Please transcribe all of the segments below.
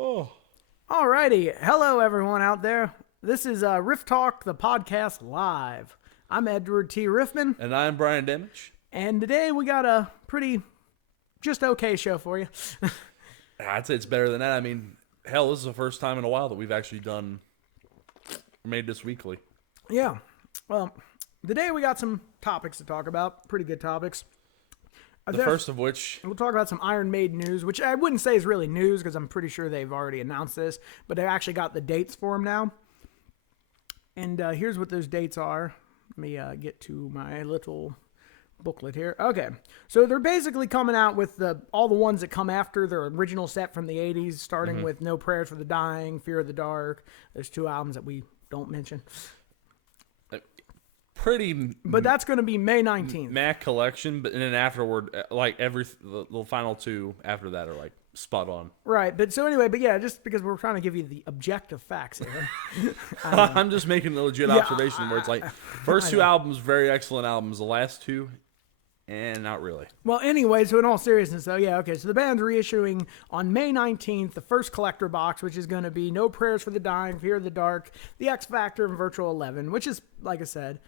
Oh. Alrighty. Hello, everyone out there. This is Rifftalk, the podcast live. I'm Edward T. Riffman. And I'm Brian Damage. And today we got a pretty just okay show for you. I'd say it's better than that. I mean, hell, this is the first time in a while that we've actually made this weekly. Yeah. Well, today we got some topics to talk about. Pretty good topics. The first of which... We'll talk about some Iron Maiden news, which I wouldn't say is really news because I'm pretty sure they've already announced this, but they actually got the dates for them now. And here's what those dates are. Let me get to my little booklet here. Okay, so they're basically coming out with all the ones that come after their original set from the 80s, starting with No Prayers for the Dying, Fear of the Dark. There's two albums that we don't mention. But that's going to be May 19th. Mac collection, but and then afterward, like the final two after that are like spot on. Right, but yeah, just because we're trying to give you the objective facts here. I'm just making a legit observation where it's like first two albums, very excellent albums. The last two, and not really. Well, anyway, so in all seriousness, though, yeah, okay. So the band's reissuing on May 19th the first collector box, which is going to be No Prayers for the Dying, Fear of the Dark, The X Factor, and Virtual 11, which is, like I said,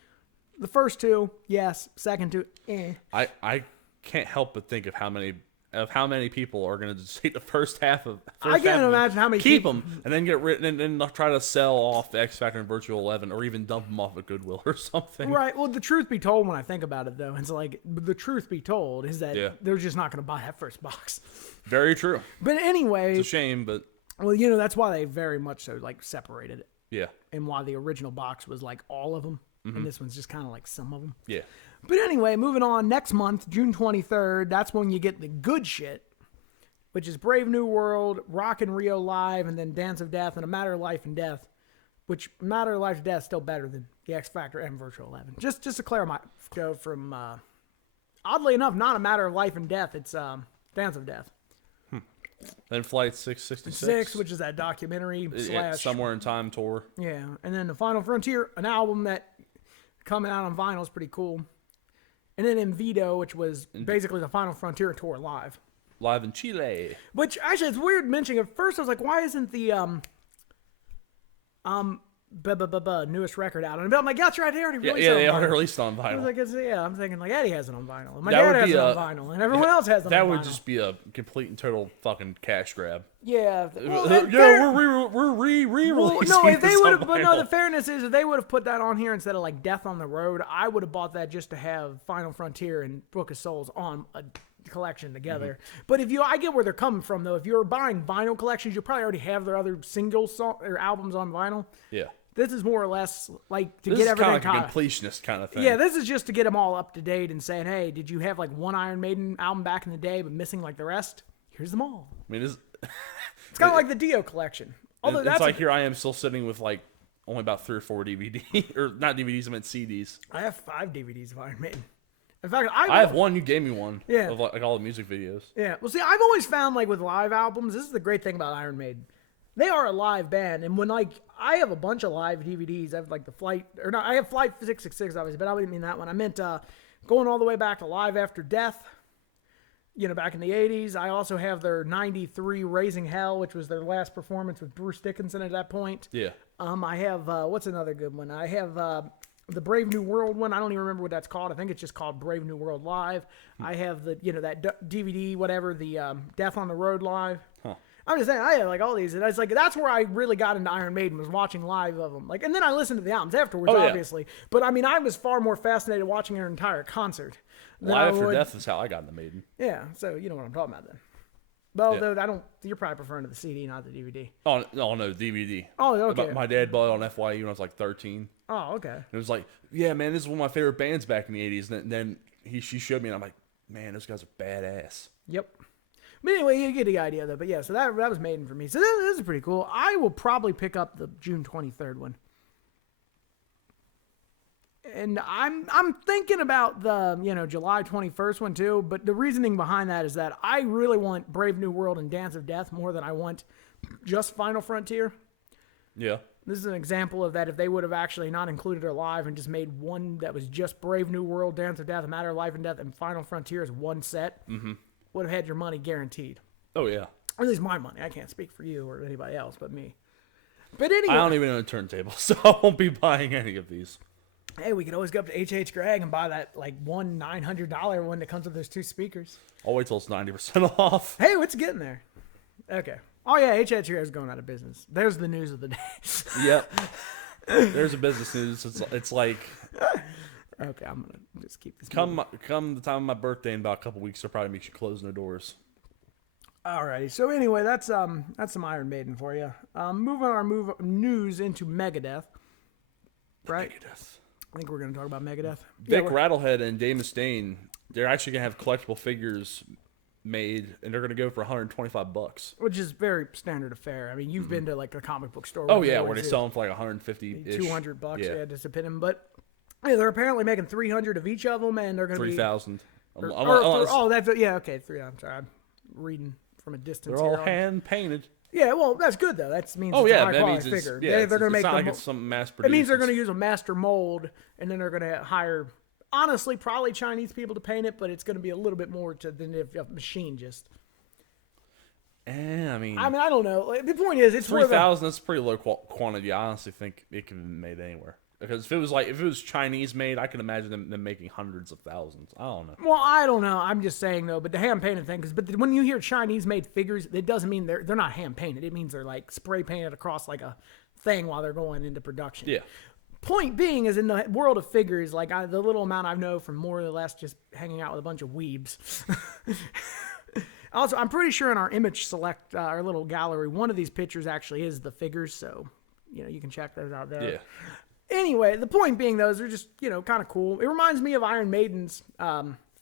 the first two, yes. Second two, eh. I can't help but think of how many people are going to just take the first half of. I can't imagine how many keep them and then get written and then try to sell off the X Factor and Virtual 11, or even dump them off at Goodwill or something. Right. Well, the truth be told, when I think about it, though, it's like the truth be told is that they're just not going to buy that first box. Very true. But anyway, it's a shame, but well, that's why they very much so like separated it. Yeah. And why the original box was like all of them. And this one's just kind of like some of them. Yeah. But anyway, moving on. Next month, June 23rd, that's when you get the good shit, which is Brave New World, Rock in Rio Live, and then Dance of Death, and A Matter of Life and Death, which Matter of Life and Death is still better than the X Factor and Virtual 11. Just to clarify, go from, oddly enough, not A Matter of Life and Death, it's Dance of Death. Then Flight 666. Which is that documentary / Somewhere in Time tour. Yeah, and then The Final Frontier, an album that coming out on vinyl is pretty cool. And then In Vito, which was basically the Final Frontier tour live. Live in Chile. Which, actually, it's weird mentioning. At first, I was like, why isn't the newest record out? And I'm like, yeah, that's right, they already released it on they vinyl. already released it on vinyl. I was like, I'm thinking, like, Eddie has it on vinyl. And my dad has it on vinyl. And everyone else has it on vinyl. That would just be a complete and total fucking cash grab. Yeah. Well, we're re-releasing no, if they would have, but no, vinyl. the fairness is, if they would have put that on here instead of like Death on the Road, I would have bought that just to have Final Frontier and Book of Souls on a collection together. But I get where they're coming from, though. If you're buying vinyl collections, you probably already have their other single or albums on vinyl. Yeah. This is more or less like to this get is everything kind of like a completionist kind of thing. Yeah, this is just to get them all up to date and saying, hey, did you have like one Iron Maiden album back in the day but missing like the rest? Here's them all. I mean, it's kind of like the Dio collection. Although it's like here I am still sitting with like only about 3 or 4 DVDs, or not DVDs, I meant CDs. I have 5 DVDs of Iron Maiden. In fact, I have one. You gave me one. Yeah. Of like all the music videos. Yeah. Well, see, I've always found like with live albums, this is the great thing about Iron Maiden. They are a live band, and when like I have a bunch of live DVDs, I have like I have Flight 666 obviously, but I didn't mean that one. I meant going all the way back to Live After Death. Back in the 80s. I also have their 93 Raising Hell, which was their last performance with Bruce Dickinson at that point. Yeah. I have what's another good one? I have the Brave New World one. I don't even remember what that's called. I think it's just called Brave New World Live. I have the that DVD, whatever, the Death on the Road Live. Huh. I'm just saying, I have like all these, and it's like that's where I really got into Iron Maiden, was watching live of them. Like, and then I listened to the albums afterwards, obviously. But I mean, I was far more fascinated watching their entire concert. Live After Death is how I got into Maiden. Yeah, so you know what I'm talking about then. Well, though you're probably preferring to the CD, not the DVD. Oh no, DVD. Oh, okay. My dad bought it on FYE when I was like 13. Oh, okay. And it was like, yeah, man, this is one of my favorite bands back in the 80s. And then she showed me, and I'm like, man, those guys are badass. Yep. But anyway, you get the idea, though. But yeah, so that was Maiden for me. So this is pretty cool. I will probably pick up the June 23rd one. And I'm thinking about the, July 21st one too, but the reasoning behind that is that I really want Brave New World and Dance of Death more than I want just Final Frontier. Yeah. This is an example of that. If they would have actually not included her live and just made one that was just Brave New World, Dance of Death, A Matter of Life and Death, and Final Frontier as one set, would have had your money guaranteed. Oh, yeah. Or at least my money. I can't speak for you or anybody else but me. But anyway. I don't even own a turntable, so I won't be buying any of these. Hey, we could always go up to H.H. Gregg and buy that like one $900 one that comes with those 2 speakers. I'll wait till it's 90% off. Hey, it's getting there. Okay. Oh yeah, H.H. Gregg is going out of business. There's the news of the day. Yep. There's a business news. It's like Okay, I'm gonna just keep this. come the time of my birthday in about a couple weeks, they'll probably make you close no doors. Alrighty. So anyway, that's some Iron Maiden for you. Moving our news into Megadeth. Right. Megadeth. I think we're gonna talk about Megadeth. Vic Rattlehead and Dave Mustaine, they're actually gonna have collectible figures made, and they're gonna go for $125. Which is very standard affair. I mean, you've been to like a comic book store. Oh yeah, where they sell them for like $150, $200. Yeah, Yeah, just to pin them. But yeah, they're apparently making 300 of each of them, and they're gonna 3,000. That's yeah. Okay, 3. I'm sorry, I'm reading from a distance. They're all here. hand painted. Yeah, well, that's good though. That means Oh it's yeah, a high that means quality it's, figure. yeah, They're going to make not them. like it's something mass produced. It means they're going to use a master mold, and then they're going to hire, honestly, probably Chinese people to paint it, but it's going to be a little bit more than if a machine just. I mean, I don't know. Like, the point is, it's 3,000. That's a pretty low quantity. I honestly think it can be made anywhere. Because if it was Chinese made, I can imagine them making hundreds of thousands. I don't know. Well, I don't know. I'm just saying though, but the hand painted thing, but when you hear Chinese made figures, it doesn't mean they're not hand painted. It means they're like spray painted across like a thing while they're going into production. Yeah. Point being is in the world of figures, like the little amount I know from more or less just hanging out with a bunch of weebs. Also, I'm pretty sure in our image select, our little gallery, one of these pictures actually is the figures, so you can check those out there. Yeah. Anyway, the point being, those are just, kind of cool. It reminds me of Iron Maiden's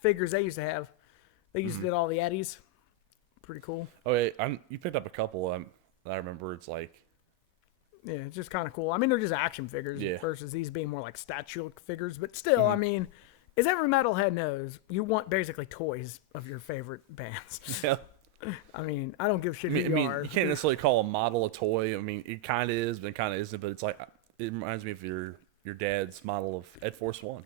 figures they used to have. They used to do all the Eddies. Pretty cool. Oh, wait, you picked up a couple. I remember it's like... Yeah, it's just kind of cool. I mean, they're just action figures versus these being more like statue figures. But still, I mean, as every metalhead knows, you want basically toys of your favorite bands. Yeah. I mean, I don't give a shit who you are. You can't necessarily call a model a toy. I mean, it kind of is, but it kind of isn't. But it's like... It reminds me of your dad's model of Ed Force One.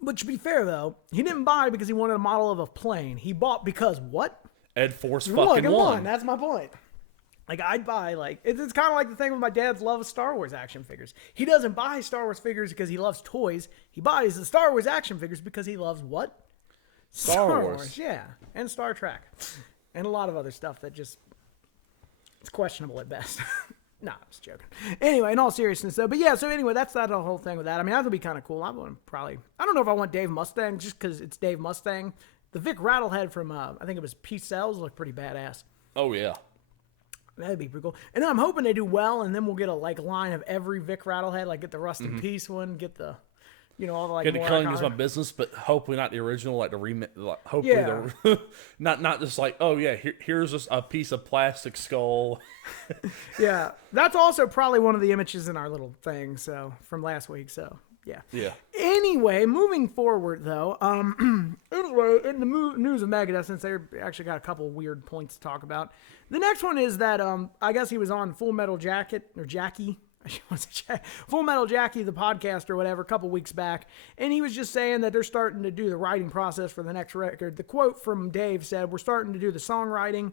But to be fair, though, he didn't buy because he wanted a model of a plane. He bought because what? Ed Force fucking One. That's my point. Like, I'd buy, it's kind of like the thing with my dad's love of Star Wars action figures. He doesn't buy Star Wars figures because he loves toys. He buys the Star Wars action figures because he loves what? Star Wars. Yeah. And Star Trek. And a lot of other stuff that just, it's questionable at best. No, I was joking. Anyway, in all seriousness, though. But yeah, so anyway, that's that whole thing with that. I mean, that would be kind of cool. I don't know if I want Dave Mustang just because it's Dave Mustang. The Vic Rattlehead from, I think it was Peace Cells, looked pretty badass. Oh, yeah. That'd be pretty cool. And then I'm hoping they do well, and then we'll get a line of every Vic Rattlehead, like get the Rust in Peace one, get the, all the like. Get the more Killing iconic. Is My Business, but hopefully not the original, like the remake. Like, hopefully not just like, oh yeah, here's just a piece of plastic skull. Yeah, that's also probably one of the images in our little thing. So from last week, so yeah. Yeah. Anyway, moving forward though, anyway, in the news of Megadeth, since they actually got a couple weird points to talk about, the next one is that I guess he was on Full Metal Jacket or Jackie. Full Metal Jackie, the podcast or whatever, a couple weeks back, and he was just saying that they're starting to do the writing process for the next record. The quote from Dave said, "We're starting to do the songwriting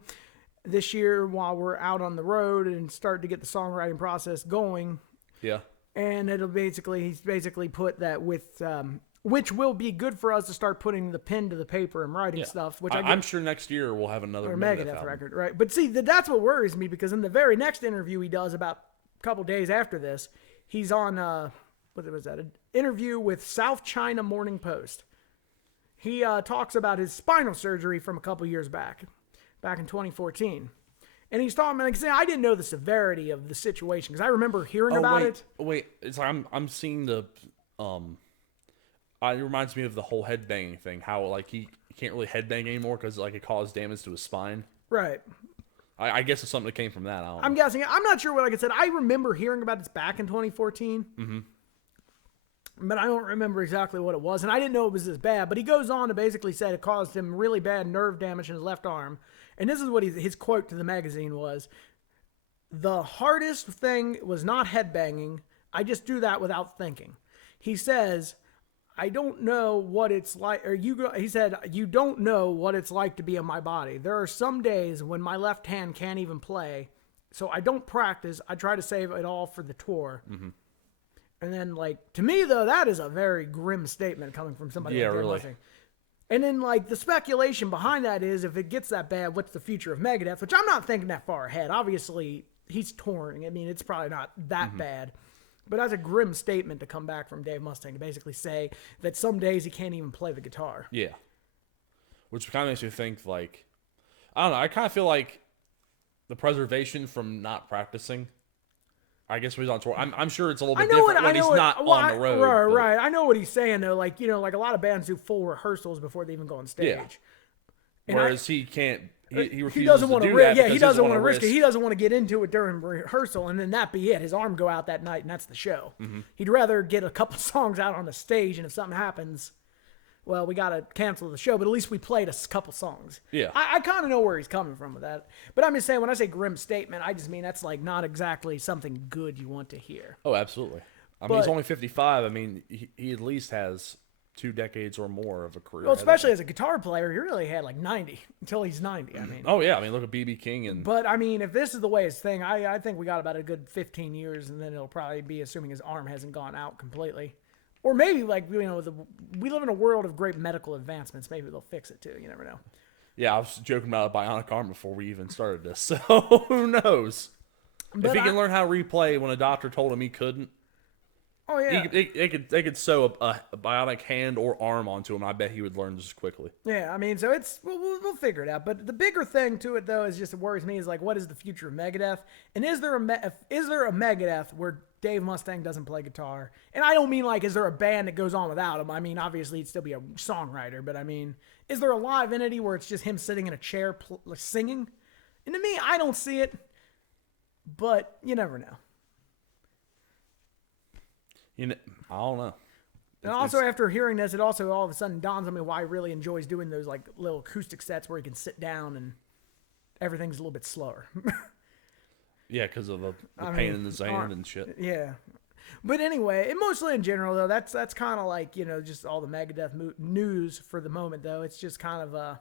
this year while we're out on the road and start to get the songwriting process going." Yeah. And he's basically put that with, which will be good for us to start putting the pen to the paper and writing stuff. Which I'm sure next year we'll have another Megadeth record, right? But see, that's what worries me, because in the very next interview he does about couple days after this, he's on what was that, an interview with South China Morning Post. He talks about his spinal surgery from a couple years back in 2014, and he's talking, like, saying, I didn't know the severity of the situation because I remember hearing about it. Wait, it's like I'm seeing the it reminds me of the whole headbanging thing, how like he can't really headbang anymore because like it caused damage to his spine. Right. I guess it's something that came from that. I'm guessing. I'm not sure what, like I said, I remember hearing about this back in 2014. Mm-hmm. But I don't remember exactly what it was. And I didn't know it was this bad. But he goes on to basically say it caused him really bad nerve damage in his left arm. And this is what his quote to the magazine was: "The hardest thing was not headbanging. I just do that without thinking." He says, I don't know what it's like, he said, you don't know what it's like to be in my body. There are some days when my left hand can't even play, so I don't practice. I try to save it all for the tour. Mm-hmm. And then, like, to me, though, that is a very grim statement coming from somebody like Dave Mustaine. And then, like, the speculation behind that is, if it gets that bad, what's the future of Megadeth? Which I'm not thinking that far ahead. Obviously, he's touring. I mean, it's probably not that bad. But that's a grim statement to come back from Dave Mustaine, to basically say that some days he can't even play the guitar. Yeah. Which kind of makes me think, like, I don't know, I kind of feel like the preservation from not practicing, I guess when he's on tour, I'm sure it's a little bit different when he's not on the road. Right. I know what he's saying, though. Like, you know, like a lot of bands do full rehearsals before they even go on stage. Yeah. Whereas he can't. He refuses doesn't want to do that. Yeah, he doesn't want to risk it. He doesn't want to get into it during rehearsal, and then that be it. His arm go out that night, and that's the show. Mm-hmm. He'd rather get a couple songs out on the stage, and if something happens, well, we got to cancel the show, but at least we played a couple songs. Yeah. I kind of know where he's coming from with that. But I'm just saying, when I say grim statement, I just mean that's like not exactly something good you want to hear. Oh, absolutely. I mean, he's only 55. I mean, he at least has 2 decades or more of a career. Well, especially as a guitar player, he really had like 90 until he's 90. I mean. Oh yeah, I mean, look at B.B. King and. But I mean, if this is the way his thing, I think we got about a good 15 years, and then it'll probably be assuming his arm hasn't gone out completely, or maybe like, you know, we live in a world of great medical advancements. Maybe they'll fix it too. You never know. Yeah, I was joking about a bionic arm before we even started this, so who knows? But if he can learn how to replay when a doctor told him he couldn't. Oh yeah, they could sew a bionic hand or arm onto him. I bet he would learn just quickly. Yeah, I mean, so it's we'll figure it out. But the bigger thing to it, though, is just, it worries me, is like, what is the future of Megadeth? And is there a Megadeth where Dave Mustaine doesn't play guitar? And I don't mean like, is there a band that goes on without him? I mean, obviously he'd still be a songwriter, but I mean, is there a live entity where it's just him sitting in a chair singing? And to me, I don't see it. But you never know. You know, I don't know. And also, after hearing this, it also all of a sudden dawns on me why he really enjoys doing those like little acoustic sets where he can sit down and everything's a little bit slower. Yeah, because of the pain in his hand and shit. Yeah. But anyway, and mostly in general, though, that's kind of like, you know, just all the Megadeth news for the moment, though. It's just kind of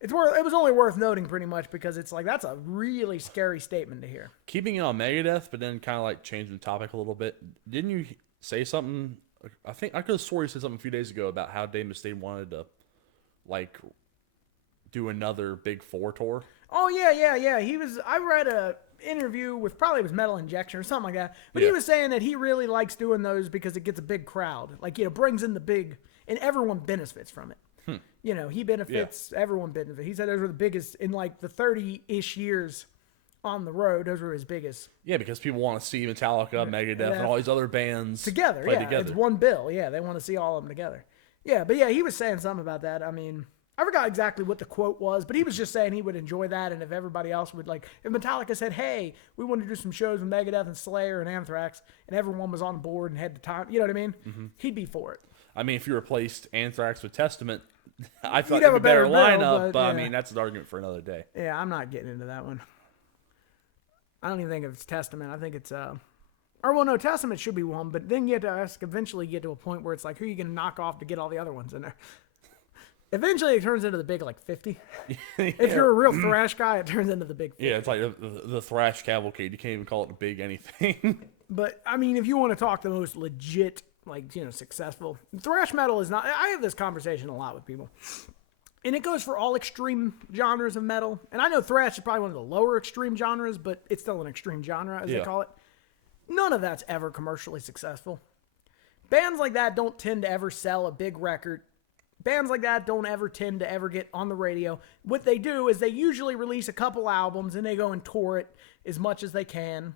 it was only worth noting pretty much because it's like, that's a really scary statement to hear. Keeping it on Megadeth, but then kind of like changing the topic a little bit. Didn't you say something? I think I could have swore you said something a few days ago about how Dave Mustaine wanted to like do another Big Four tour. Oh yeah. I read a interview with, probably it was Metal Injection or something like that. But He was saying that he really likes doing those because it gets a big crowd. Like, you know, brings in the big, and everyone benefits from it. You know, he benefits, everyone benefits. He said those were the biggest in like the 30-ish years on the road. Those were his biggest. Yeah, because people want to see Metallica, Megadeth, and all these other bands together. Play Yeah, together. It's one bill. Yeah, they want to see all of them together. Yeah, but yeah, he was saying something about that. I mean, I forgot exactly what the quote was, but he was just saying he would enjoy that, and if everybody else would, like, if Metallica said, hey, we want to do some shows with Megadeth and Slayer and Anthrax, and everyone was on board and had the time, you know what I mean? Mm-hmm. He'd be for it. I mean, if you replaced Anthrax with Testament, I thought it'd be a better lineup, but I mean, that's an argument for another day. Yeah, I'm not getting into that one. I don't even think it's Testament. I think it's, no, Testament should be one, but then you have to eventually get to a point where it's like, who are you going to knock off to get all the other ones in there? Eventually, it turns into the big, like, 50. Yeah. If you're a real thrash guy, it turns into the big 50. Yeah, it's like the thrash cavalcade. You can't even call it the big anything. But, I mean, if you want to talk the most legit, like, you know, successful, thrash metal is not... I have this conversation a lot with people. And it goes for all extreme genres of metal. And I know thrash is probably one of the lower extreme genres, but it's still an extreme genre, as they call it. None of that's ever commercially successful. Bands like that don't tend to ever sell a big record. Bands like that don't ever tend to ever get on the radio. What they do is they usually release a couple albums and they go and tour it as much as they can.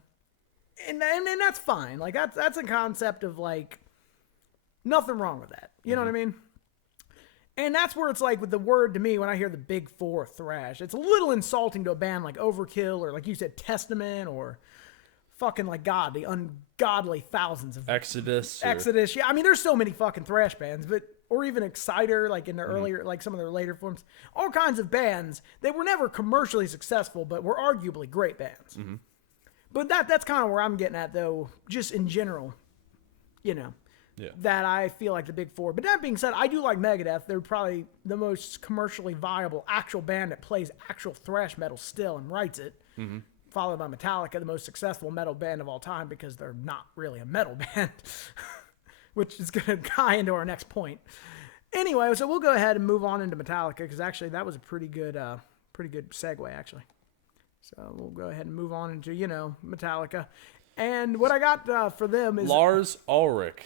And that's fine. Like, that's a concept of, like, nothing wrong with that. You know what I mean? And that's where it's like, with the word, to me, when I hear the Big Four thrash, it's a little insulting to a band like Overkill or, like you said, Testament or fucking, like, God, the ungodly thousands of... Exodus. Yeah, I mean, there's so many fucking thrash bands, but... Or even Exciter, like in their earlier, like some of their later forms. All kinds of bands that were never commercially successful, but were arguably great bands. Mm-hmm. But that's kind of where I'm getting at, though, just in general. You know, that I feel like the big four. But that being said, I do like Megadeth. They're probably the most commercially viable actual band that plays actual thrash metal still and writes it. Mm-hmm. Followed by Metallica, the most successful metal band of all time, because they're not really a metal band, which is going to tie into our next point. Anyway, so we'll go ahead and move on into Metallica, because actually that was a pretty good segue, actually. So we'll go ahead and move on into, Metallica. And what I got for them is... Lars Ulrich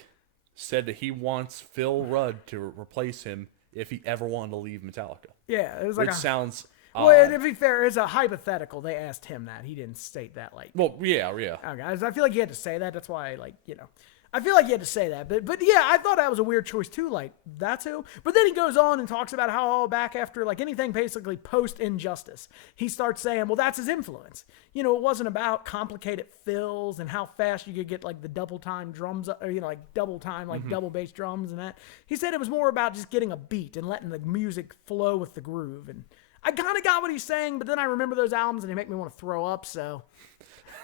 said that he wants Phil Rudd to replace him if he ever wanted to leave Metallica. Yeah, it was like which sounds odd. Well, to be fair, it's a hypothetical. They asked him that. He didn't state that like... Well, yeah. Okay, I feel like you had to say that. That's why, I feel like you had to say that. But yeah, I thought that was a weird choice too. Like, that's who. But then he goes on and talks about how back after, anything basically post-Injustice, he starts saying, well, that's his influence. It wasn't about complicated fills and how fast you could get, the double-time drums, or, double-time, double bass drums and that. He said it was more about just getting a beat and letting the music flow with the groove. And I kind of got what he's saying, but then I remember those albums and they make me want to throw up, so...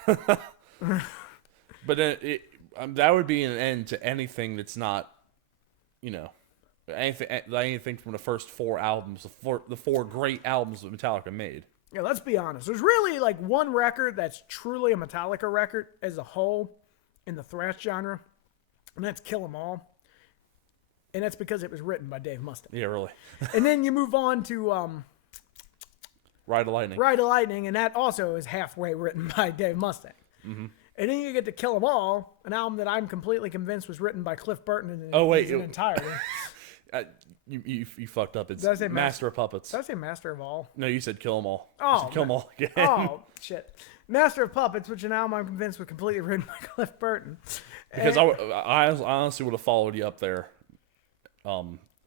But then that would be an end to anything that's not, anything from the first four albums, the four great albums that Metallica made. Yeah, let's be honest. There's really one record that's truly a Metallica record as a whole in the thrash genre, and that's Kill 'Em All. And that's because it was written by Dave Mustaine. Yeah, really. And then you move on to Ride of Lightning. Ride of Lightning, and that also is halfway written by Dave Mustaine. Mm-hmm. And then you get to Kill 'Em All, an album that I'm completely convinced was written by Cliff Burton in its entirety. You fucked up. It's Did I say Master of Puppets. Did I say Master of All? No, you said Kill 'Em All. Oh, Kill 'Em All again. Oh, shit. Master of Puppets, which an album I'm convinced was completely written by Cliff Burton. Because I honestly would have followed you up there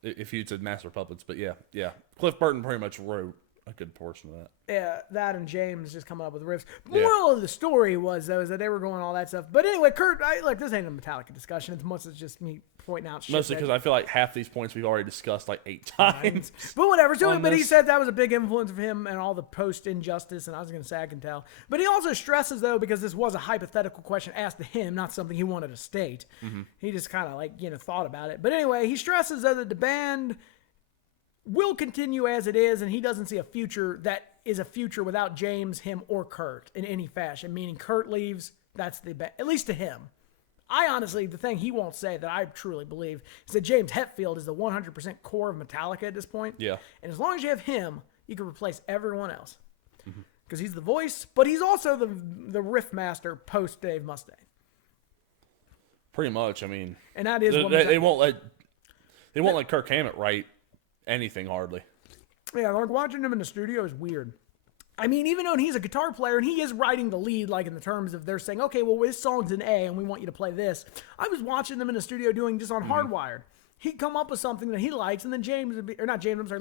if you'd said Master of Puppets. But yeah. Cliff Burton pretty much wrote a good portion of that. Yeah, that and James just coming up with riffs. Moral of the story was, though, is that they were going all that stuff. But anyway, Kurt, this ain't a Metallica discussion. It's much as just me pointing out shit. Mostly because I feel like half these points we've already discussed 8 times. But whatever. So, but he said that was a big influence of him and all the post-Injustice, and I was going to say I can tell. But he also stresses, though, because this was a hypothetical question asked to him, not something he wanted to state. Mm-hmm. He just kind of, thought about it. But anyway, he stresses, though, that the band will continue as it is, and he doesn't see a future that is a future without James, him, or Kurt in any fashion. Meaning Kurt leaves, that's the band, at least to him. I honestly, the thing he won't say that I truly believe is that James Hetfield is the 100% core of Metallica at this point. Yeah. And as long as you have him, you can replace everyone else. Because he's the voice, but he's also the riff master post Dave Mustaine. Pretty much, I mean. And that is what they won't let Kirk Hammett write anything hardly. Yeah, watching him in the studio is weird. I mean, even though he's a guitar player and he is writing the lead, in the terms of they're saying, okay, well, this song's an A and we want you to play this. I was watching them in the studio doing just on Hardwired. He'd come up with something that he likes, and then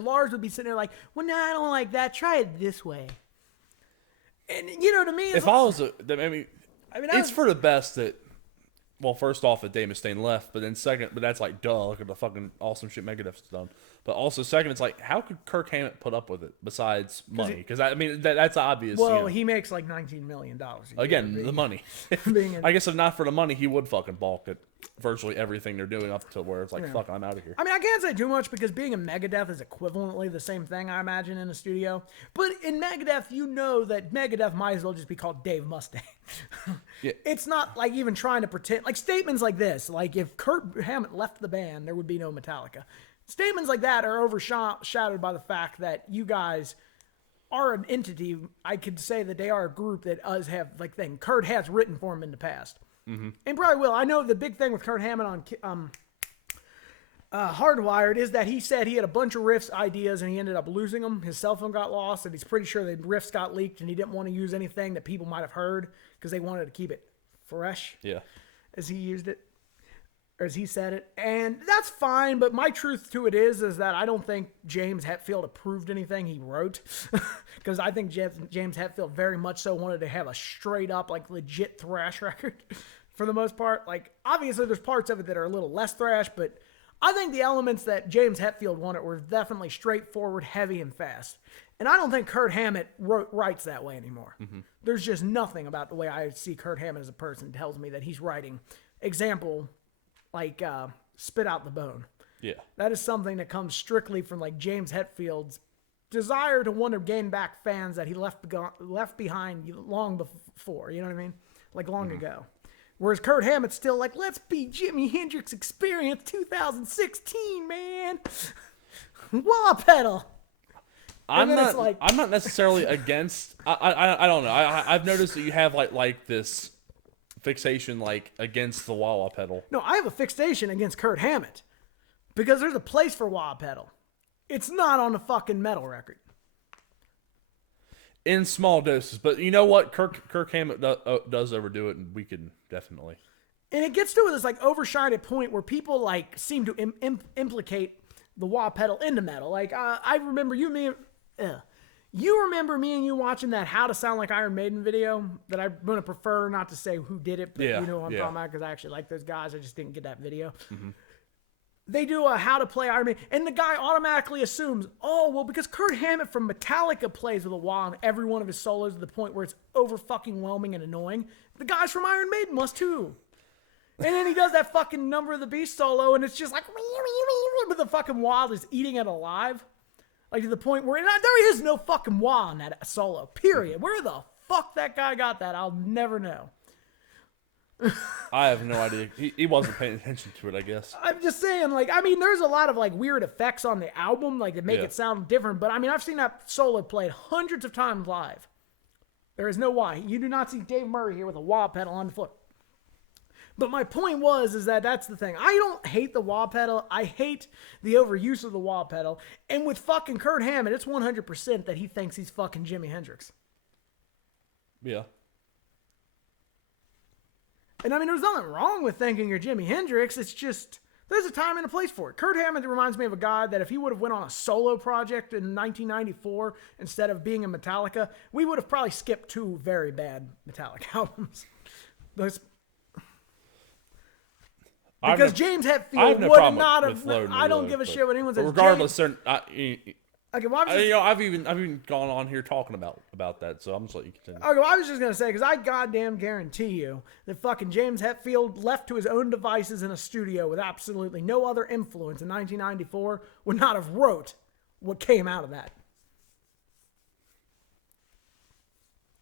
Lars would be sitting there like, well, no, I don't like that. Try it this way. And, to me, it's for the best that, well, first off, that Dave Mustaine left, but then second, that's duh, look at the fucking awesome shit Megadeth's done. But also, second, it's how could Kirk Hammett put up with it besides money? Because, that's obvious. Well, he makes $19 million. Again, the money. I guess if not for the money, he would fucking balk at virtually everything they're doing up to where it's fuck, I'm out of here. I can't say too much because being in Megadeth is equivalently the same thing, I imagine, in a studio. But in Megadeth, that Megadeth might as well just be called Dave Mustaine. Yeah. It's not even trying to pretend. Statements like this, if Kirk Hammett left the band, there would be no Metallica. Statements like that are overshadowed by the fact that you guys are an entity. I could say that they are a group that does have Kurt has written for him in the past, and probably will. I know the big thing with Kurt Hammett on Hardwired is that he said he had a bunch of riffs ideas and he ended up losing them. His cell phone got lost, and he's pretty sure the riffs got leaked, and he didn't want to use anything that people might have heard because they wanted to keep it fresh. Yeah, as he used it. Or as he said it, and that's fine, but my truth to it is that I don't think James Hetfield approved anything he wrote, because I think James Hetfield very much so wanted to have a straight up, legit thrash record, for the most part. Obviously there's parts of it that are a little less thrash, but I think the elements that James Hetfield wanted were definitely straightforward, heavy, and fast. And I don't think Kurt Hammett writes that way anymore. There's just nothing about the way I see Kurt Hammett as a person tells me that he's writing, example, Spit Out the Bone. Yeah. That is something that comes strictly from like James Hetfield's desire to want to gain back fans that he left behind long before. You know what I mean? Like long ago. Whereas Kurt Hammett's still like, let's be Jimi Hendrix Experience 2016, man. Wah pedal. I'm not necessarily against. I don't know. I've noticed that you have like this fixation like against the wah wah pedal. No, I have a fixation against Kurt Hammett because there's a place for wah pedal. It's not on a fucking metal record. In small doses, but you know what? Kirk Hammett does overdo it, and we can definitely. And it gets to this like overshadowed point where people like seem to implicate the wah pedal into metal. Like I remember you remember me and you watching that How to Sound Like Iron Maiden video that I'm going to prefer not to say who did it, but you know what I'm talking about because I actually like those guys. I just didn't get that video. Mm-hmm. They do a How to Play Iron Maiden, and the guy automatically assumes, oh, well, because Kurt Hammett from Metallica plays with a wah on every one of his solos to the point where it's over-fucking whelming and annoying, the guys from Iron Maiden must too. And then he does that fucking Number of the Beast solo, and it's just like, but the fucking wah is eating it alive. Like to the point where there is no fucking wah on that solo, period. Where the fuck that guy got that, I'll never know. I have no idea. He wasn't paying attention to it, I guess. I'm just saying, like, I mean, there's a lot of, like, weird effects on the album, like, that make it sound different. But, I mean, I've seen that solo played hundreds of times live. There is no wah. You do not see Dave Murray here with a wah pedal on the foot. But my point is that that's the thing. I don't hate the wah pedal. I hate the overuse of the wah pedal. And with fucking Kurt Hammett, it's 100% that he thinks he's fucking Jimi Hendrix. Yeah. And I mean, there's nothing wrong with thinking you're Jimi Hendrix. It's just, there's a time and a place for it. Kurt Hammett reminds me of a guy that if he would have went on a solo project in 1994 instead of being in Metallica, we would have probably skipped 2 very bad Metallica albums. Because James Hetfield would not have. I don't give a shit what anyone says. Regardless, Okay, well, I've even gone on here talking about that, so I'm just letting you continue. Okay, well, I was just gonna say because I goddamn guarantee you that fucking James Hetfield, left to his own devices in a studio with absolutely no other influence in 1994, would not have wrote what came out of that.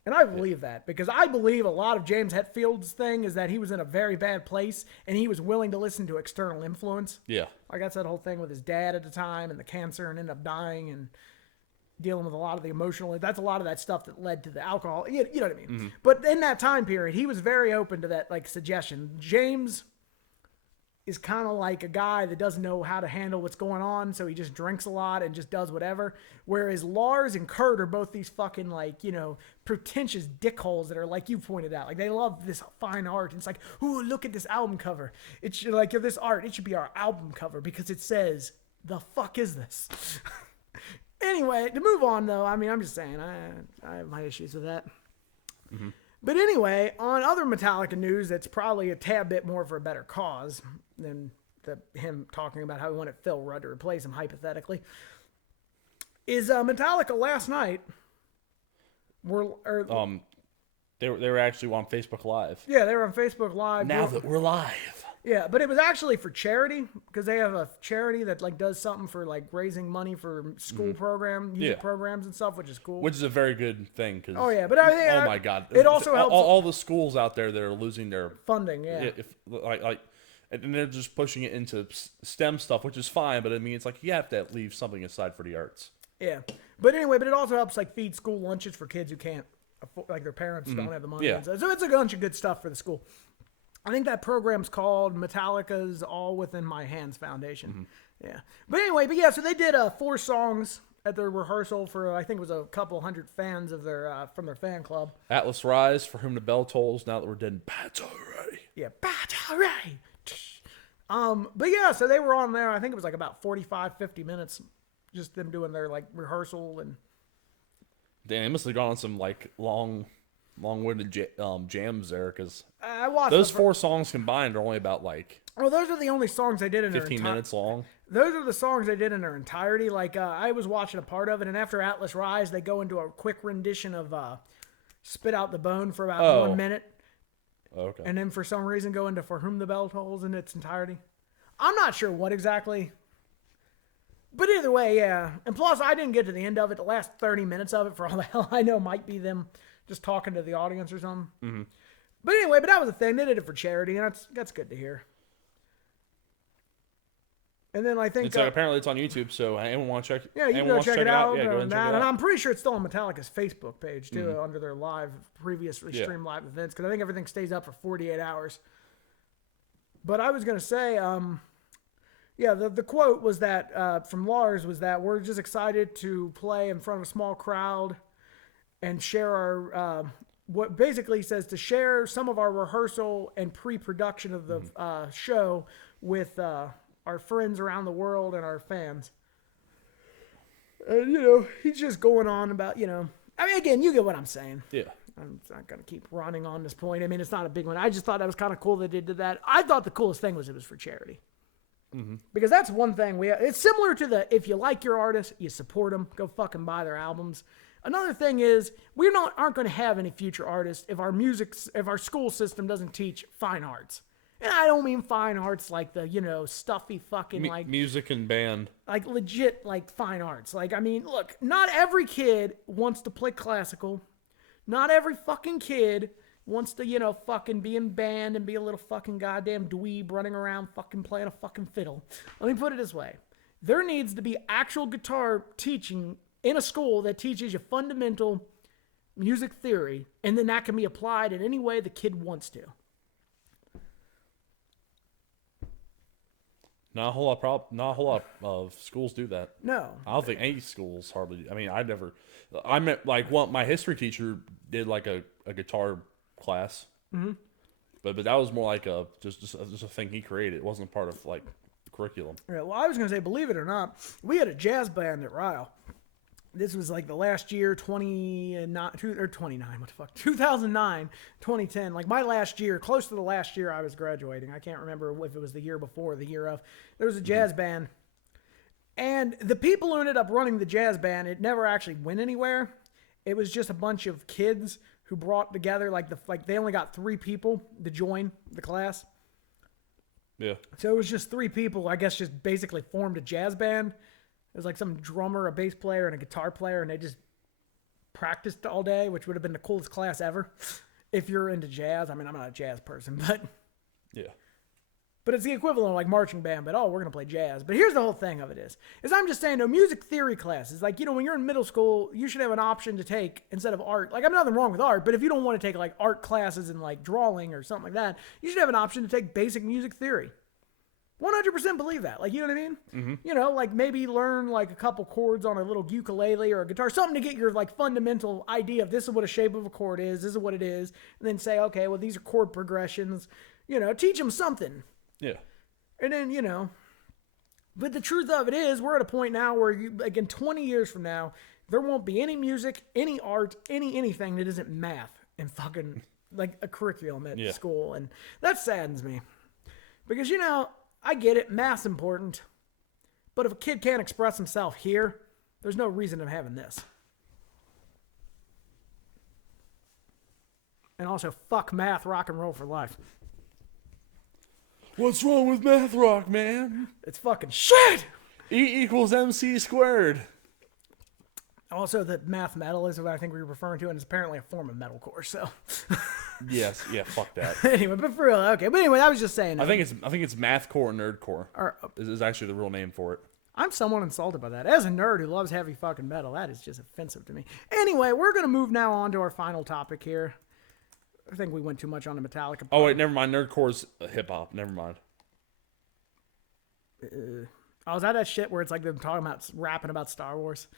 And I believe that because I believe a lot of James Hetfield's thing is that he was in a very bad place and he was willing to listen to external influence. Yeah. Like that's that whole thing with his dad at the time and the cancer and ended up dying and dealing with a lot of the emotional. That's a lot of that stuff that led to the alcohol. You know what I mean? Mm-hmm. But in that time period, he was very open to that like suggestion. James is kind of like a guy that doesn't know how to handle what's going on, so he just drinks a lot and just does whatever. Whereas Lars and Kurt are both these fucking like, you know, pretentious dickholes that are like you pointed out. Like they love this fine art. And it's like, ooh, look at this album cover. It should like this art. It should be our album cover because it says, "The fuck is this?" Anyway, to move on though, I mean, I'm just saying I have my issues with that. Mm-hmm. But anyway, on other Metallica news, that's probably a tad bit more for a better cause than him talking about how he wanted Phil Rudd to replace him, hypothetically, is Metallica last night. They were actually on Facebook Live. Yeah, they were on Facebook Live. Now that we're live. Yeah, but it was actually for charity because they have a charity that like does something for like raising money for school music programs and stuff, which is cool. Which is a very good thing. Cause, oh yeah, but oh my god, it also helps all the schools out there that are losing their funding. Yeah, and they're just pushing it into STEM stuff, which is fine. But I mean, it's like you have to leave something aside for the arts. Yeah, but anyway, it also helps like feed school lunches for kids who can't afford, like their parents don't have the money. Yeah. So it's a bunch of good stuff for the school. I think that program's called Metallica's All Within My Hands Foundation. Mm-hmm. Yeah. But anyway, so they did 4 songs at their rehearsal for, I think it was a couple hundred fans of their from their fan club. Atlas Rise, For Whom the Bell Tolls, Now That We're Dead, Battery. Yeah, Battery. But yeah, so they were on there, I think it was like about 45, 50 minutes, just them doing their like rehearsal. And damn, they must have gone on some like long-winded jams there, because I watched those 4 songs combined are only about like those are the only songs they did in 15 minutes long. Those are the songs they did in their entirety. Like I was watching a part of it, and after Atlas Rise, they go into a quick rendition of "Spit Out the Bone" for about 1 minute. Okay. And then for some reason go into "For Whom the Bell Tolls" in its entirety. I'm not sure what exactly. But either way, yeah. And plus, I didn't get to the end of it. The last 30 minutes of it, for all the hell I know, might be them just talking to the audience or something. Mm-hmm. But anyway, that was the thing. They did it for charity, and that's good to hear. And then I think it's like, apparently it's on YouTube, so anyone want to check? Yeah, you can go check it out. Yeah, go ahead and check it out. And I'm pretty sure it's still on Metallica's Facebook page too, under their previously streamed live events, because I think everything stays up for 48 hours. But I was gonna say, the quote was that from Lars was that we're just excited to play in front of a small crowd and share our what basically says to share some of our rehearsal and pre-production of the show with our friends around the world and our fans. And, he's just going on about, I mean, again, you get what I'm saying. Yeah. I'm not going to keep running on this point. I mean, it's not a big one. I just thought that was kind of cool that they did that. I thought the coolest thing was it was for charity. Mm-hmm. Because that's one thing it's similar to if you like your artist, you support them, go fucking buy their albums. Another thing is we aren't going to have any future artists if our school system doesn't teach fine arts. And I don't mean fine arts like the, stuffy fucking like music and band. Like legit like fine arts. Like, I mean, look, not every kid wants to play classical. Not every fucking kid wants to, fucking be in band and be a little fucking goddamn dweeb running around fucking playing a fucking fiddle. Let me put it this way. There needs to be actual guitar teaching in a school that teaches you fundamental music theory, and then that can be applied in any way the kid wants to. Not a whole lot of schools do that. No. I don't think any schools hardly. I mean, I met like my history teacher did like a guitar class. Mm-hmm. But that was more like just a thing he created. It wasn't part of like the curriculum. Yeah, well, I was going to say, believe it or not, we had a jazz band at Ryle. This was like the last year, 2009, 2010. Like my last year, close to the last year I was graduating. I can't remember if it was the year before or the year of. There was a jazz band. And the people who ended up running the jazz band, it never actually went anywhere. It was just a bunch of kids who brought together, like they only got 3 people to join the class. Yeah. So it was just 3 people, I guess, just basically formed a jazz band. It was like some drummer, a bass player, and a guitar player, and they just practiced all day, which would have been the coolest class ever if you're into jazz. I mean, I'm not a jazz person, but yeah. But it's the equivalent of like marching band, but we're going to play jazz. But here's the whole thing of it is I'm just saying, music theory classes, like, when you're in middle school, you should have an option to take instead of art. Like, I'm nothing wrong with art, but if you don't want to take like art classes and like drawing or something like that, you should have an option to take basic music theory. 100% believe that. Like, you know what I mean? Mm-hmm. Like maybe learn like a couple chords on a little ukulele or a guitar, something to get your like fundamental idea of this is what a shape of a chord is, this is what it is, and then say, okay, well, these are chord progressions, teach them something. Yeah. And then, but the truth of it is we're at a point now where in 20 years from now, there won't be any music, any art, anything that isn't math and fucking like a curriculum at school. And that saddens me because, I get it. Math's important. But if a kid can't express himself here, there's no reason of having this. And also, fuck math, rock and roll for life. What's wrong with math rock, man? It's fucking shit! E equals MC squared. Also, the math metal is what I think we were referring to, and it's apparently a form of metalcore, so... Yes, yeah, fuck that. Anyway, but for real, okay. But anyway, I was just saying... I think it's mathcore and nerdcore. Is actually the real name for it. I'm somewhat insulted by that. As a nerd who loves heavy fucking metal, that is just offensive to me. Anyway, we're going to move now on to our final topic here. I think we went too much on the Metallica part. Oh, wait, never mind. Nerdcore's hip-hop. Never mind. Is that shit where it's like them rapping about Star Wars?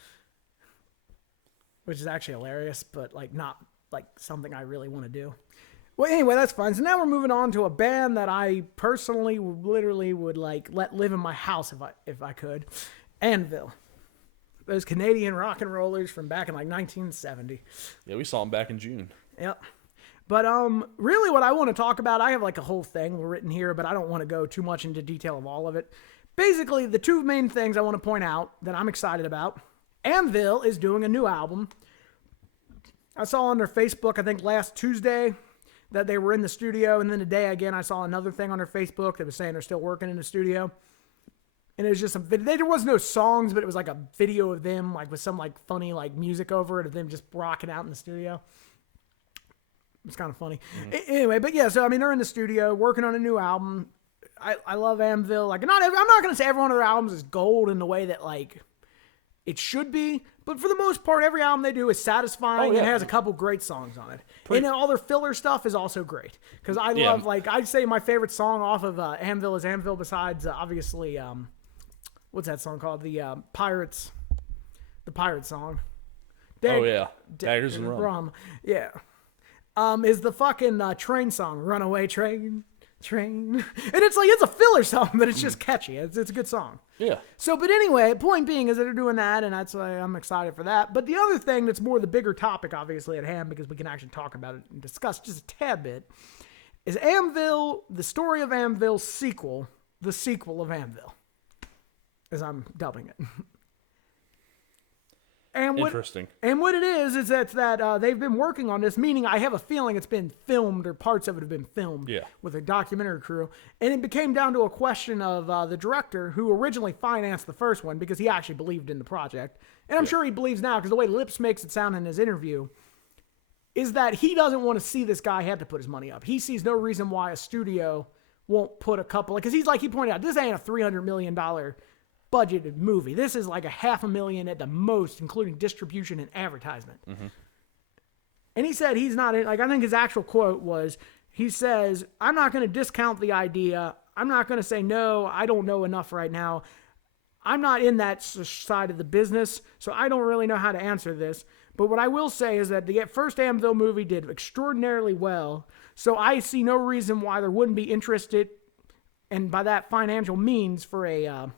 Which is actually hilarious, but like not like something I really want to do. Well, anyway, that's fine. So now we're moving on to a band that I personally literally would like let live in my house if I could. Anvil. Those Canadian rock and rollers from back in like 1970. Yeah, we saw them back in June. Yep. But really what I want to talk about, I have like a whole thing written here, but I don't want to go too much into detail of all of it. Basically, the 2 main things I want to point out that I'm excited about. Anvil is doing a new album. I saw on their Facebook, I think last Tuesday, that they were in the studio. And then today, again, I saw another thing on their Facebook that was saying they're still working in the studio. And it was just there was no songs, but it was like a video of them, like with some like funny like music over it of them just rocking out in the studio. It's kind of funny. Anyway, but yeah, so I mean, they're in the studio working on a new album. I love Anvil. Like, I'm not going to say every one of their albums is gold in the way that like it should be, but for the most part, every album they do is satisfying and has a couple great songs on it. And then all their filler stuff is also great because I love like I'd say my favorite song off of Anvil is Anvil. Besides, obviously, what's that song called? The Pirates song. Daggers and Rum. Yeah. Is the fucking train song, Runaway Train. And it's like, it's a filler song, but it's just catchy. It's a good song. Yeah. So, but anyway, point being is that they're doing that, and that's why I'm excited for that. But the other thing that's more the bigger topic, obviously, at hand, because we can actually talk about it and discuss just a tad bit, is Anvil, the story of Anvil's sequel, the sequel of Anvil, as I'm dubbing it. Interesting. And what it is that they've been working on this, meaning I have a feeling it's been filmed or parts of it have been filmed with a documentary crew. And it became down to a question of the director who originally financed the first one because he actually believed in the project. And I'm sure he believes now because the way Lips makes it sound in his interview is that he doesn't want to see this guy have to put his money up. He sees no reason why a studio won't put a couple, because he pointed out, this ain't a $300 million budgeted movie. This is like $500,000 at the most, including distribution and advertisement. Mm-hmm. And he said he's not in, like, I think his actual quote was, he says, I'm not going to discount the idea. I'm not going to say, no, I don't know enough right now. I'm not in that side of the business, so I don't really know how to answer this. But what I will say is that the first Anvil movie did extraordinarily well, so I see no reason why there wouldn't be interested, and by that financial means, for a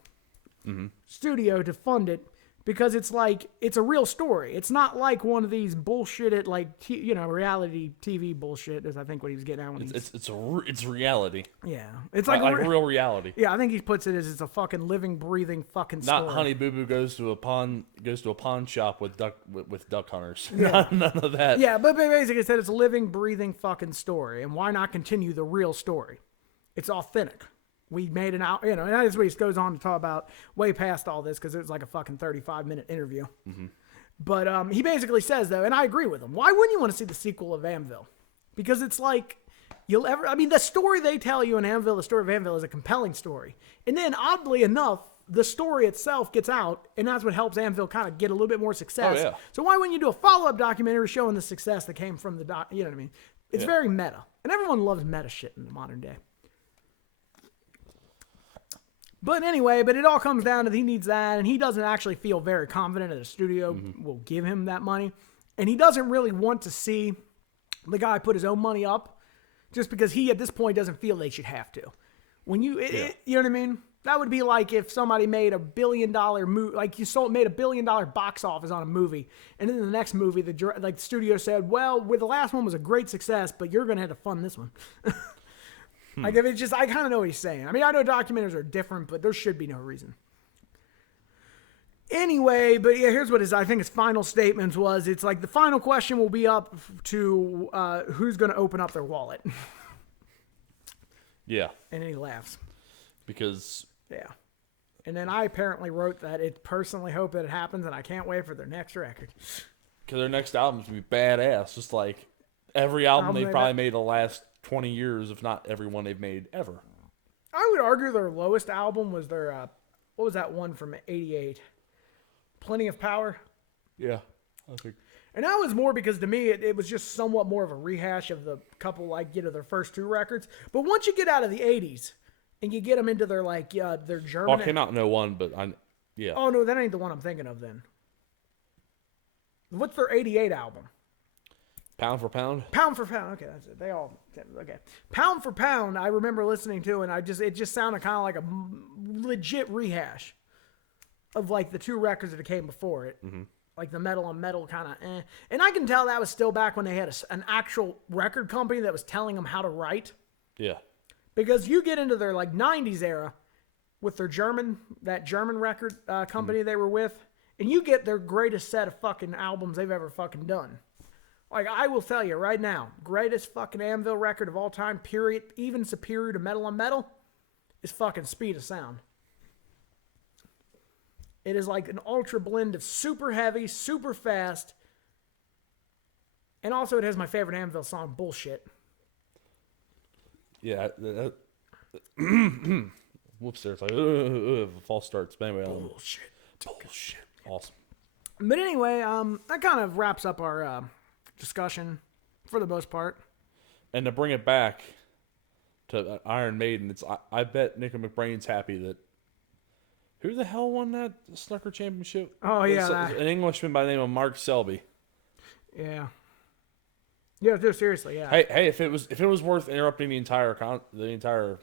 studio to fund it, because it's like, it's a real story. It's not like one of these bullshitted, like, reality TV bullshit, is I think what he was getting at when it's reality. Yeah. It's like real reality. Yeah, I think he puts it as it's a fucking living, breathing fucking story. Not Honey Boo Boo goes to a pawn shop with duck hunters. Yeah. None of that. Yeah, but basically it said it's a living, breathing fucking story, and why not continue the real story? It's authentic. We made and that's what he goes on to talk about way past all this, because it was like a fucking 35-minute interview. Mm-hmm. But he basically says, though, and I agree with him, why wouldn't you want to see the sequel of Anvil? Because it's like, the story they tell you in Anvil, the story of Anvil, is a compelling story. And then, oddly enough, the story itself gets out, and that's what helps Anvil kind of get a little bit more success. Oh, yeah. So why wouldn't you do a follow-up documentary showing the success that came from the you know what I mean? It's very meta. And everyone loves meta shit in the modern day. But anyway, it all comes down to he needs that, and he doesn't actually feel very confident that a studio will give him that money. And he doesn't really want to see the guy put his own money up, just because he, at this point, doesn't feel they should have to. When you know what I mean? That would be like if somebody made $1 billion movie, like made $1 billion box office on a movie, and then the next movie, the studio said, well, the last one was a great success, but you're going to have to fund this one. Like, if it's just, I kind of know what he's saying. I mean, I know documentaries are different, but there should be no reason. Anyway, but yeah, here's what I think his final statements was. It's like the final question will be up to who's going to open up their wallet. Yeah. And then he laughs. Because... Yeah. And then I apparently wrote that it personally hope that it happens, and I can't wait for their next record. Because their next album's going to be badass. Just like every album they probably made the last 20 years, if not every one they've made ever. I would argue their lowest album was their, what was that one from 88? Plenty of Power? Yeah, I think. And that was more because to me, it was just somewhat more of a rehash of the couple, their first two records. But once you get out of the 80s, and you get them into their, their German... Well, I cannot know one, but yeah. Oh, no, that ain't the one I'm thinking of then. What's their 88 album? Pound for Pound? Pound for Pound. Okay, that's it. Okay. Pound for Pound, I remember listening to, and it just sounded kind of like a legit rehash of, the two records that came before it. Mm-hmm. Like the metal on metal kind of eh. And I can tell that was still back when they had an actual record company that was telling them how to write. Yeah. Because you get into their 90s era with their German record company they were with, and you get their greatest set of fucking albums they've ever fucking done Like, I will tell you right now, greatest fucking Anvil record of all time, period, even superior to Metal on Metal, is fucking Speed of Sound. It is like an ultra blend of super heavy, super fast, and also it has my favorite Anvil song, Bullshit. Yeah. Whoops, there. It's like, false starts. But anyway, Bullshit. Awesome. But anyway, that kind of wraps up our discussion for the most part. And to bring it back to Iron Maiden, I bet Nico McBrain's happy that who the hell won that Snooker Championship? Oh yeah, an Englishman by the name of Mark Selby. Yeah. Yeah, dude, seriously, yeah. Hey, if it was worth interrupting the entire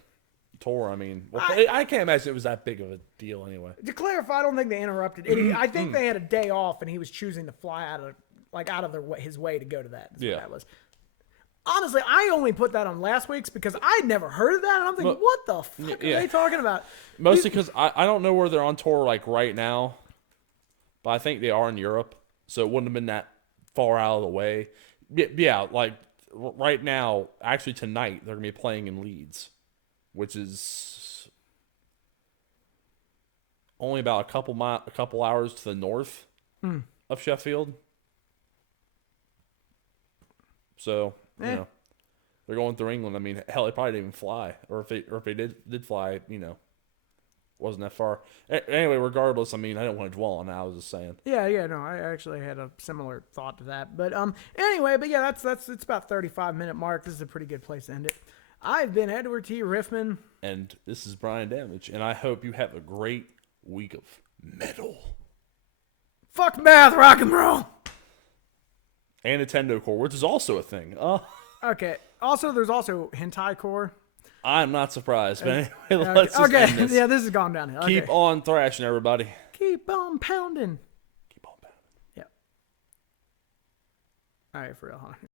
tour, I mean, I can't imagine it was that big of a deal anyway. To clarify, I don't think they interrupted. I think they had a day off, and he was choosing to fly out of his way to go to that. That's what that was. Honestly, I only put that on last week's because I'd never heard of that, and I'm thinking, what the fuck are they talking about? Mostly because I don't know where they're on tour like right now, but I think they are in Europe, so it wouldn't have been that far out of the way. Yeah, like right now, actually tonight, they're going to be playing in Leeds, which is only about a couple hours to the north of Sheffield. So, you know, they're going through England. I mean, hell, they probably didn't even fly, or if they did fly, you know, wasn't that far. Anyway, regardless, I mean, I don't want to dwell on that. I was just saying. Yeah, no, I actually had a similar thought to that. But anyway, yeah, it's about 35-minute mark. This is a pretty good place to end it. I've been Edward T. Riffman. And this is Brian Damage, and I hope you have a great week of metal. Fuck math, rock and roll. And Nintendo Core, which is also a thing. Okay. Also, there's also Hentai Core. I'm not surprised, but anyway, let's just end this. Yeah, this has gone downhill. Keep on thrashing, everybody. Keep on pounding. Keep on pounding. Yeah. All right, for real, huh?